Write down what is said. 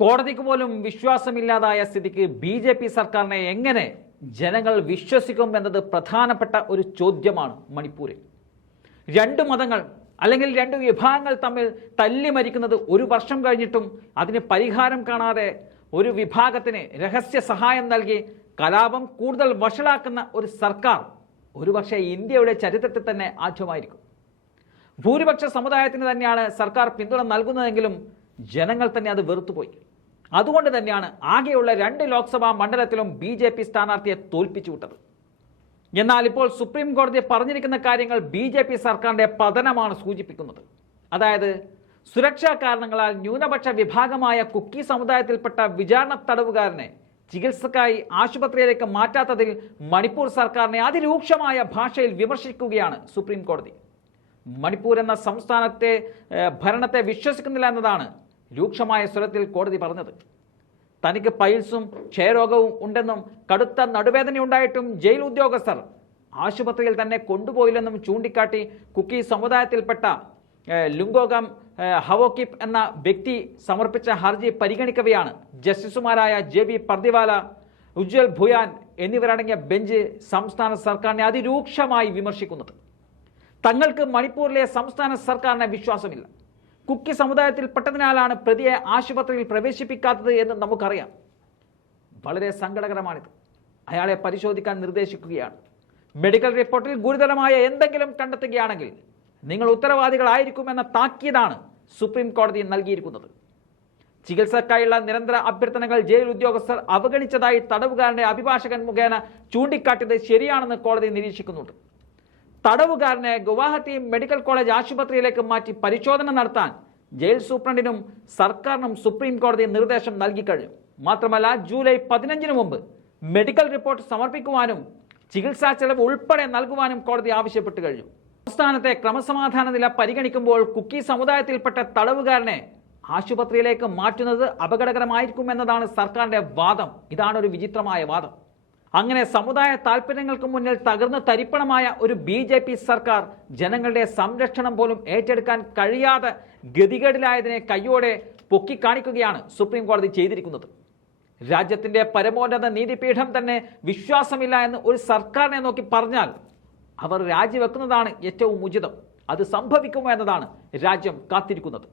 കോടതിക്ക് പോലും വിശ്വാസമില്ലാതായ സ്ഥിതിക്ക് ബി ജെ പി സർക്കാരിനെ എങ്ങനെ ജനങ്ങൾ വിശ്വസിക്കും എന്നത് പ്രധാനപ്പെട്ട ഒരു ചോദ്യമാണ് മണിപ്പൂരിൽ. രണ്ട് മതങ്ങൾ അല്ലെങ്കിൽ രണ്ട് വിഭാഗങ്ങൾ തമ്മിൽ തല്ലി മരിക്കുന്നത് ഒരു വർഷം കഴിഞ്ഞിട്ടും അതിന് പരിഹാരം കാണാതെ ഒരു വിഭാഗത്തിന് രഹസ്യ സഹായം നൽകി കലാപം കൂടുതൽ വഷളാക്കുന്ന ഒരു സർക്കാർ ഒരുപക്ഷെ ഇന്ത്യയുടെ ചരിത്രത്തിൽ തന്നെ ആദ്യമായിരിക്കും. ഭൂരിപക്ഷ സമുദായത്തിന് തന്നെയാണ് സർക്കാർ പിന്തുണ നൽകുന്നതെങ്കിലും ജനങ്ങൾ തന്നെ അത് വെറുത്തുപോയി. അതുകൊണ്ട് തന്നെയാണ് ആകെയുള്ള രണ്ട് ലോക്സഭാ മണ്ഡലത്തിലും ബി ജെ പി സ്ഥാനാർത്ഥിയെ തോൽപ്പിച്ചു വിട്ടത്. എന്നാൽ ഇപ്പോൾ സുപ്രീം കോടതി പറഞ്ഞിരിക്കുന്ന കാര്യങ്ങൾ ബി ജെ പി സർക്കാരിന്റെ പതനമാണ് സൂചിപ്പിക്കുന്നത്. അതായത് സുരക്ഷാ കാരണങ്ങളാൽ ന്യൂനപക്ഷ വിഭാഗമായ കുക്കി സമുദായത്തിൽപ്പെട്ട വിചാരണ തടവുകാരനെ ചികിത്സക്കായി ആശുപത്രിയിലേക്ക് മാറ്റാത്തതിൽ മണിപ്പൂർ സർക്കാരിനെ അതിരൂക്ഷമായ ഭാഷയിൽ വിമർശിക്കുകയാണ് സുപ്രീം കോടതി. മണിപ്പൂർ എന്ന സംസ്ഥാനത്തെ ഭരണത്തെ വിശ്വസിക്കുന്നില്ല എന്നതാണ് രൂക്ഷമായ സ്വരത്തിൽ കോടതി പറഞ്ഞത്. തനിക്ക് പൈൽസും ക്ഷയരോഗവും ഉണ്ടെന്നും കടുത്ത നടുവേദനയുണ്ടായിട്ടും ജയിൽ ഉദ്യോഗസ്ഥർ ആശുപത്രിയിൽ തന്നെ കൊണ്ടുപോയില്ലെന്നും ചൂണ്ടിക്കാട്ടി കുക്കി സമുദായത്തിൽപ്പെട്ട ലുങ്കോഗം ഹവോക്കിപ്പ് എന്ന വ്യക്തി സമർപ്പിച്ച ഹർജി പരിഗണിക്കവെയാണ് ജസ്റ്റിസുമാരായ ജെ ബി പർദിവാല ഉജ്വൽ ഭുയാൻ എന്നിവരടങ്ങിയ ബെഞ്ച് സംസ്ഥാന സർക്കാരിനെ അതിരൂക്ഷമായി വിമർശിക്കുന്നത്. തങ്ങൾക്ക് മണിപ്പൂരിലെ സംസ്ഥാന സർക്കാരിനെ വിശ്വാസമില്ല. കുക്കി സമുദായത്തിൽപ്പെട്ടതിനാലാണ് പ്രതിയെ ആശുപത്രിയിൽ പ്രവേശിപ്പിക്കാത്തത് എന്ന് നമുക്കറിയാം. വളരെ സങ്കടകരമാണിത്. അയാളെ പരിശോധിക്കാൻ നിർദ്ദേശിക്കുകയാണ്. മെഡിക്കൽ റിപ്പോർട്ടിൽ ഗുരുതരമായ എന്തെങ്കിലും കണ്ടെത്തുകയാണെങ്കിൽ നിങ്ങൾ ഉത്തരവാദികളായിരിക്കുമെന്ന താക്കീതാണ് സുപ്രീം കോടതി നൽകിയിരിക്കുന്നത്. ചികിത്സക്കായുള്ള നിരന്തര അഭ്യർത്ഥനകൾ ജയിൽ ഉദ്യോഗസ്ഥർ അവഗണിച്ചതായി തടവുകാരന്റെ അഭിഭാഷകൻ മുഖേന ചൂണ്ടിക്കാട്ടിയത് ശരിയാണെന്ന് കോടതി നിരീക്ഷിക്കുന്നുണ്ട്. തടവുകാരനെ ഗുവാഹത്തി മെഡിക്കൽ കോളേജ് ആശുപത്രിയിലേക്ക് മാറ്റി പരിശോധന നടത്താൻ ജയിൽ സൂപ്രണ്ടിനും സർക്കാരിനും സുപ്രീം കോടതി നിർദ്ദേശം നൽകിക്കഴിഞ്ഞു മാത്രമല്ല ജൂലൈ പതിനഞ്ചിന് മുമ്പ് മെഡിക്കൽ റിപ്പോർട്ട് സമർപ്പിക്കുവാനും ചികിത്സാ ചെലവ് ഉൾപ്പെടെ നൽകുവാനും കോടതി ആവശ്യപ്പെട്ടു കഴിഞ്ഞു. സംസ്ഥാനത്തെ ക്രമസമാധാന നില പരിഗണിക്കുമ്പോൾ കുക്കി സമുദായത്തിൽപ്പെട്ട തടവുകാരനെ ആശുപത്രിയിലേക്ക് മാറ്റുന്നത് അപകടകരമായിരിക്കും അപകടകരമായിരിക്കുമെന്നതാണ് സർക്കാരിന്റെ വാദം. ഇതാണ് ഒരു വിചിത്രമായ വാദം. അങ്ങനെ സമുദായ താല്പര്യങ്ങൾക്ക് മുന്നിൽ തകർന്നു തരിപ്പണമായ ഒരു ബി ജെ പി സർക്കാർ ജനങ്ങളുടെ സംരക്ഷണം പോലും ഏറ്റെടുക്കാൻ കഴിയാതെ ഗതികേടിലായതിനെ കയ്യോടെ പൊക്കിക്കാണിക്കുകയാണ് സുപ്രീം കോടതി ചെയ്തിരിക്കുന്നത്. രാജ്യത്തിന്റെ പരമോന്നത നീതിപീഠം തന്നെ വിശ്വാസമില്ല എന്ന് ഒരു സർക്കാരിനെ നോക്കി പറഞ്ഞാൽ അവർ രാജിവെക്കുന്നതാണ് ഏറ്റവും ഉചിതം. അത് സംഭവിക്കുമോ എന്നതാണ് രാജ്യം കാത്തിരിക്കുന്നത്.